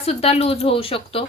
सुद्धा लूज होऊ शकतो।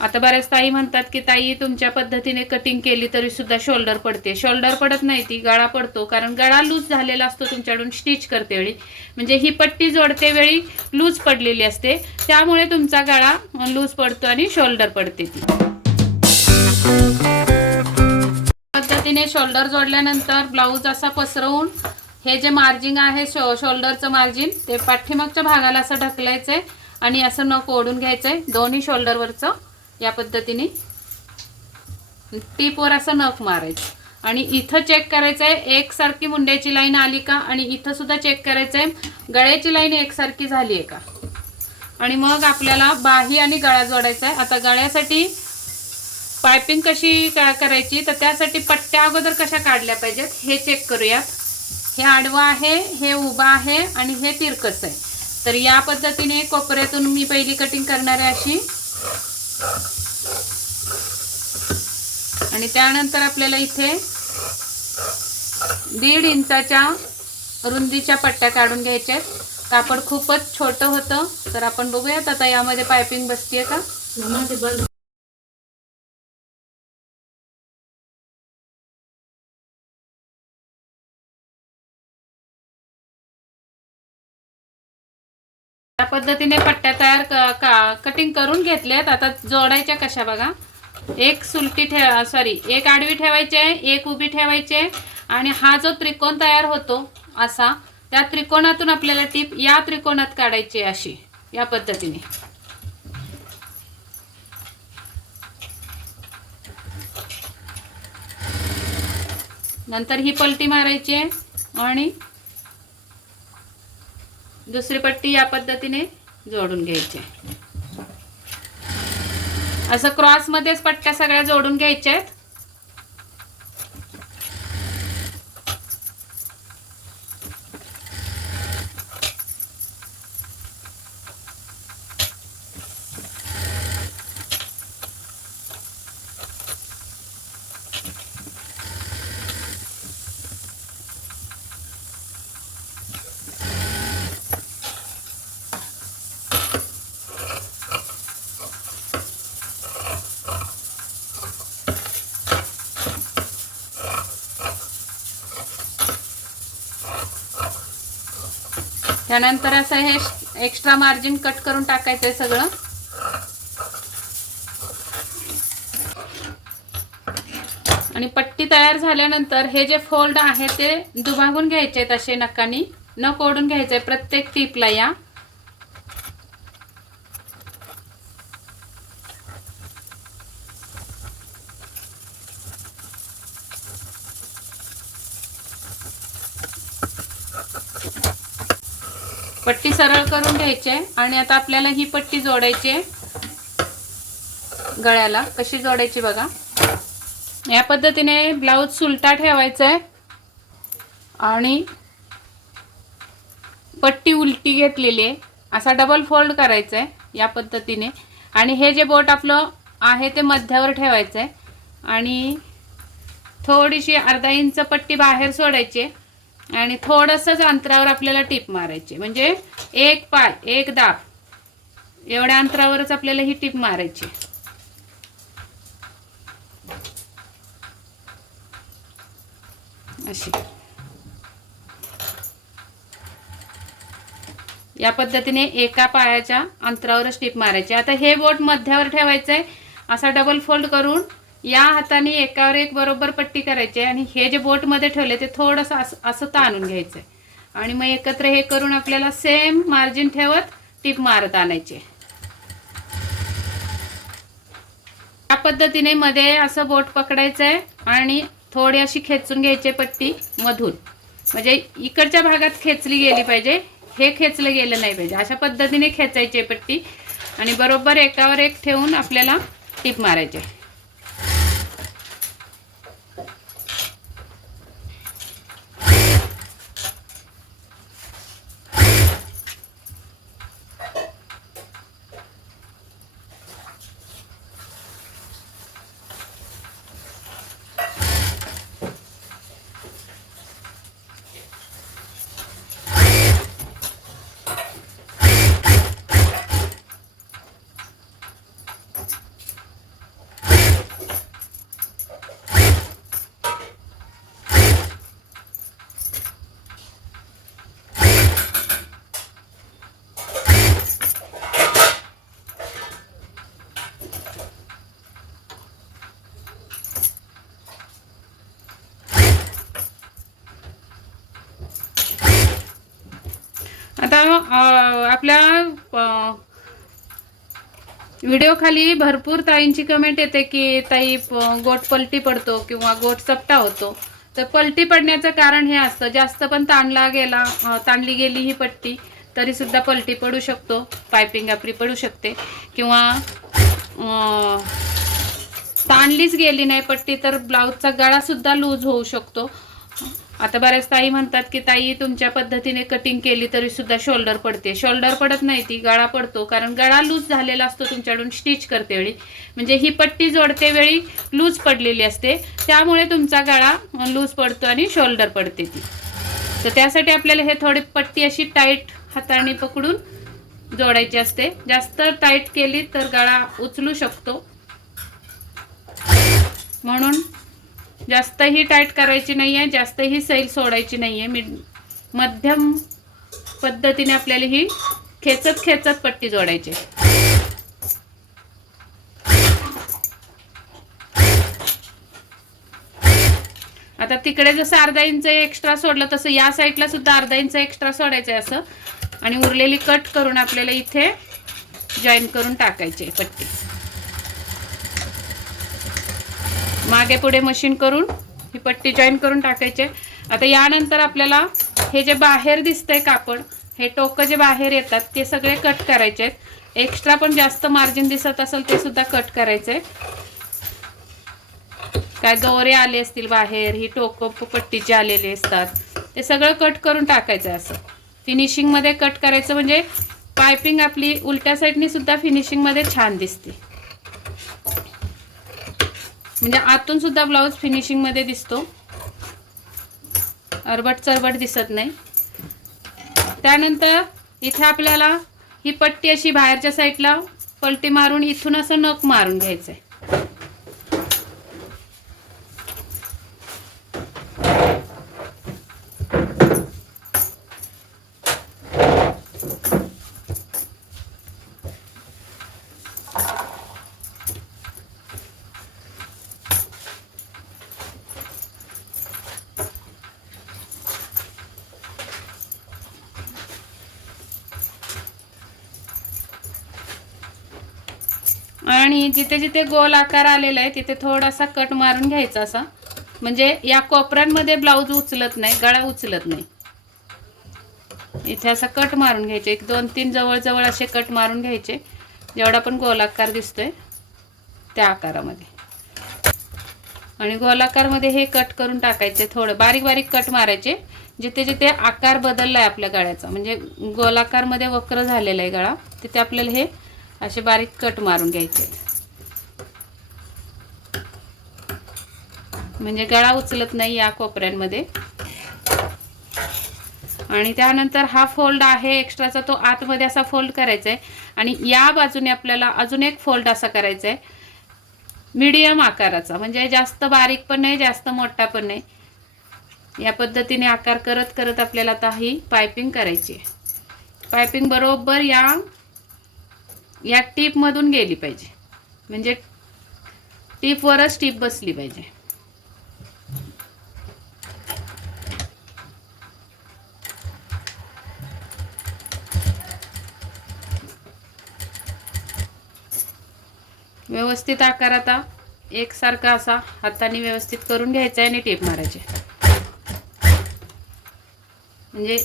आता बऱ्याच ताई म्हणतात की ताई तुमच्या पद्धतीने कटिंग केली तरी सुद्धा शोल्डर पडते। शोल्डर पडत नाही, ती गळा पडतो, कारण गळा लूज झालेला असतो तुमच्याकडून स्टिच करते वेळी, म्हणजे ही पट्टी जोडते वेळी लूज पडलेली असते, त्यामुळे तुमचा गळा लूज पडतो आणि शोल्डर पडते। ती पद्धतीने शोल्डर जोडल्यानंतर ब्लाऊज असा पसरवून हे जे मार्जिन आहे शोल्डरचं मार्जिन ते पाठीमागच्या भागाला असं ढकलायचंय आणि असं नख ओढून घ्यायचंय दोन्ही शोल्डरवरचं। या पद्धतीने टीपवर असं नख मारायचं आणि इथं चेक करायचंय एकसारखी मुंड्याची लाईन आली का, आणि इथं सुद्धा चेक करायचंय गळ्याची लाईन एकसारखी झाली आहे का, आणि मग आपल्याला बाही आणि गळा जोडायचा आहे। आता गळ्यासाठी पायपिंग कशी करायची, तर त्यासाठी पट्ट्या अगोदर कशा काढल्या पाहिजेत हे चेक करूयात। हे आडवं आहे, हे उभं आहे आणि हे तिरकस आहे। तर या पद्धतीने कोपऱ्यातून मी पहिली कटिंग करणार आहे अशी, आणि त्यानंतर आपल्याला इथे 1.5 इंचाच्या रुंदीच्या पट्ट्या काढून घ्यायच्या आहेत। कापड खूपच छोटं होतं, तर आपण बघूयात आता यामध्ये पायपिंग बसतेय का। या पद्धतीने पट्ट्या तयार कटिंग करून घेतल्यात। आता जोडायच्या कशा बघा, एक सुलटी एक आडवी ठेवायची आहे, एक उभी ठेवायची आहे, आणि हा जो त्रिकोण तयार होतो असा, त्या त्रिकोणातून आपल्याला टीप या त्रिकोणात काढायची अशी, या पद्धतीने। नंतर ही पलटी मारायची आहे आणि दुसरी पट्टी या पद्धतीने जोडून घ्यायची। असं क्रॉस मध्येच पट्ट्या सगळ्या जोडून घ्यायच्या आहेत। त्यानंतर असं हे एक्स्ट्रा मार्जिन कट करून टाकायचंय सगळं। आणि पट्टी तयार झाल्यानंतर हे जे फोल्ड आहे ते दुभागून घ्यायचे आहेत, असे नखांनी नख ओढून घ्यायचंय प्रत्येक टीपला। या पट्टी सरळ करून घ्यायची आहे, आणि आता आपल्याला ही पट्टी जोडायची आहे गळ्याला। कशी जोडायची बघा, या पद्धतीने ब्लाऊज सुलटा ठेवायचा आहे आणि पट्टी उलटी घेतलेली आहे, असा डबल फोल्ड करायचा आहे या पद्धतीने, आणि हे जे बोट आपलं आहे ते मध्यावर ठेवायचं आहे, आणि थोडीशी अर्धा इंच पट्टी बाहेर सोडायची आहे, आणि थोडंसंच अंतरावर आपल्याला टीप मारायची, म्हणजे एक पाय एक दाब एवढ्या अंतरावरच आपल्याला ही टीप मारायची अशी। या पद्धतीने एका पायाच्या अंतरावरच टीप मारायची। आता हे बोट मध्यावर ठेवायचंय, असा डबल फोल्ड करून या हाताने एकावर एक बरोबर पट्टी करायची, आणि हे जे बोट मध्ये ठेवले ते थोडंसं असं ताणून घ्यायचंय, आणि मग एकत्र हे करून आपल्याला सेम मार्जिन ठेवत टीप मारत आणायची। या पद्धतीने मध्ये असं बोट पकडायचंय आणि थोडी अशी खेचून घ्यायची पट्टी मधून, म्हणजे इकडच्या भागात खेचली गेली पाहिजे, हे खेचलं गेलं नाही पाहिजे। अशा पद्धतीने खेचायची पट्टी आणि बरोबर एकावर एक ठेवून आपल्याला टीप मारायची। व्हिडिओ खाली भरपूर ताईंची कमेंट येते की ताई गोट पलटी पडतो किंवा गोट चपटा होतो. तर पलटी पडण्याचं कारण हे असतं, जास्त पण ताणली गेली ही पट्टी तरी सुद्धा पलटी पडू शकतो, पायपिंग आपली पडू शकते, किंवा ताणलीच गेली नाही पट्टी तर ब्लाऊजचा गळा सुद्धा लूज होऊ शकतो. आता बऱ्याच ताई म्हणतात की ताई तुमच्या पद्धतीने कटिंग केली तरी सुद्धा शोल्डर पडते. शोल्डर पडत नाही, ती गळा पडतो, कारण गळा लूज झालेला असतो तुमच्याकडून स्टिच करते वेळी, म्हणजे ही पट्टी जोडते वेळी लूज पडलेली असते, त्यामुळे तुमचा गळा लूज पडतो आणि शोल्डर पडते ती. तर त्यासाठी आपल्याला हे थोडी पट्टी अशी टाईट हाताने पकडून जोडायची असते. जास्त टाईट केली तर गळा उचलू शकतो, म्हणून जास्तही टाईट करायची नाही आहे, जास्तही सैल सोडायची नाही आहे. मध्यम पद्धतीने आपल्याला ही खेचत खेचत पट्टी जोडायची. आता तिकडे जसं अर्धा इंच एक्स्ट्रा सोडलं तसं या साईडला सुद्धा अर्धा इंच एक्स्ट्रा सोडायचं आहे असं, आणि उरलेली कट करून आपल्याला इथे जॉईन करून टाकायची पट्टी. मागे पुढे मशीन करून ही पट्टी जॉईन करून टाकायचे. आता यानंतर आपल्याला हे जे बाहेर दिसतंय कापड, हे टोकं जे बाहेर येतात ते सगळे कट करायचे आहेत. एक्स्ट्रा पण जास्त मार्जिन दिसत असेल ते सुद्धा कट करायचे. काय दोरे आले असतील बाहेर, ही टोकं पट्टीचे आलेले असतात, ते सगळं कट करून टाकायचं. असं फिनिशिंगमध्ये कट करायचं, म्हणजे पायपिंग आपली उलट्या साईडनी सुद्धा फिनिशिंगमध्ये छान दिसते, म्हणजे आतून सुद्धा ब्लाऊज फिनिशिंगमध्ये दिसतो, अरबट चरबट दिसत नाही. त्यानंतर इथे आपल्याला ही पट्टी अशी बाहेरच्या साईडला पलटी मारून इथून असं नख मारून घ्यायचं आहे. आणि जिथे जिथे गोल आकार आलेला आहे तिथे थोडासा कट मारून घ्यायचा असा, म्हणजे या कोपऱ्यांमध्ये ब्लाऊज उचलत नाही, गळा उचलत नाही. इथे असा कट मारून घ्यायचे, 1-2-3 जवळ असे कट मारून घ्यायचे, जेवढा पण गोल आकार दिसतोय त्या आकारामध्ये. आणि गोलाकारमध्ये हे कट करून टाकायचे, थोडं बारीक बारीक कट मारायचे. जिथे जिथे आकार बदललाय आपल्या गळ्याचा, म्हणजे गोलाकारमध्ये वक्र झालेला आहे गळा, तिथे आपल्याला हे असे बारीक कट मारून घ्यायचे, म्हणजे गळा उचलत नाही या कोपऱ्यांमध्ये. आणि त्यानंतर हा फोल्ड आहे एक्स्ट्राचा, तो आतमध्ये असा फोल्ड करायचा आहे, आणि या बाजूने आपल्याला अजून एक फोल्ड असा करायचा आहे मीडियम आकाराचा, म्हणजे जास्त बारीक पण नाही जास्त मोठा पण नाही. या पद्धतीने आकार करत करत आपल्याला आता ही पायपिंग करायची आहे. पायपिंग बरोबर या टीप मधून गेली पाहिजे, म्हणजे टीपवरच टीप बसली पाहिजे. व्यवस्थित आकार आता एकसारखा असा हाताने व्यवस्थित करून घ्यायचा आणि टीप मारायची, म्हणजे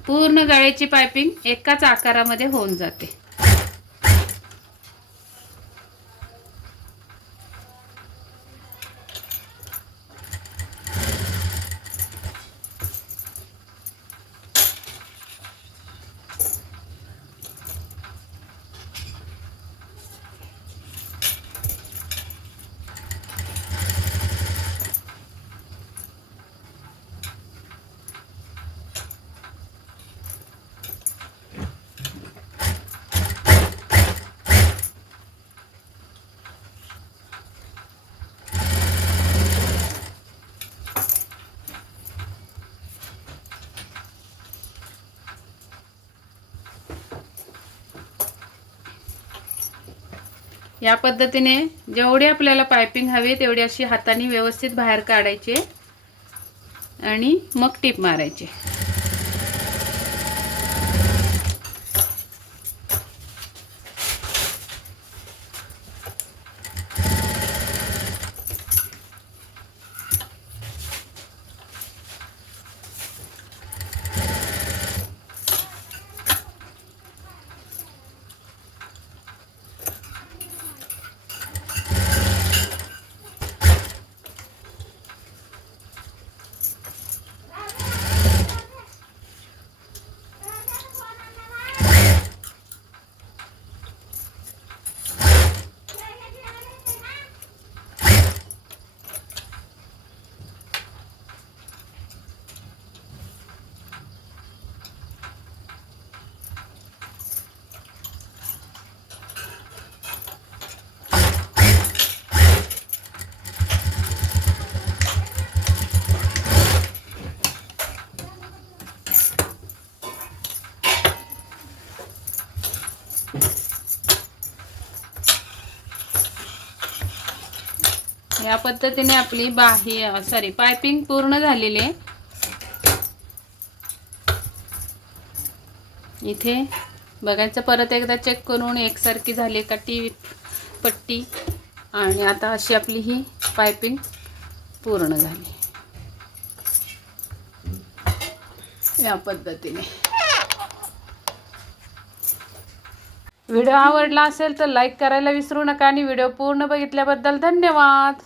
पूर्ण गळ्याची पायपिंग एकाच आकारामध्ये होऊन जाते. या पद्धतीने जेवढी आपल्याला पायपिंग हवी तेवढी अशी हाताने व्यवस्थित बाहेर काढायची आणि मग टीप मारायची. या पद्धतीने आपली पायपिंग पूर्ण झालेली आहे. इथे बघायचं परत एकदा चेक करून एकसारखी झाली का पट्टी. आणि आता अशी आपली ही पायपिंग पूर्ण झाली या पद्धतीने. व्हिडिओ आवडला असेल तर लाईक करायला विसरू नका आणि व्हिडिओ पूर्ण बघितल्याबद्दल धन्यवाद.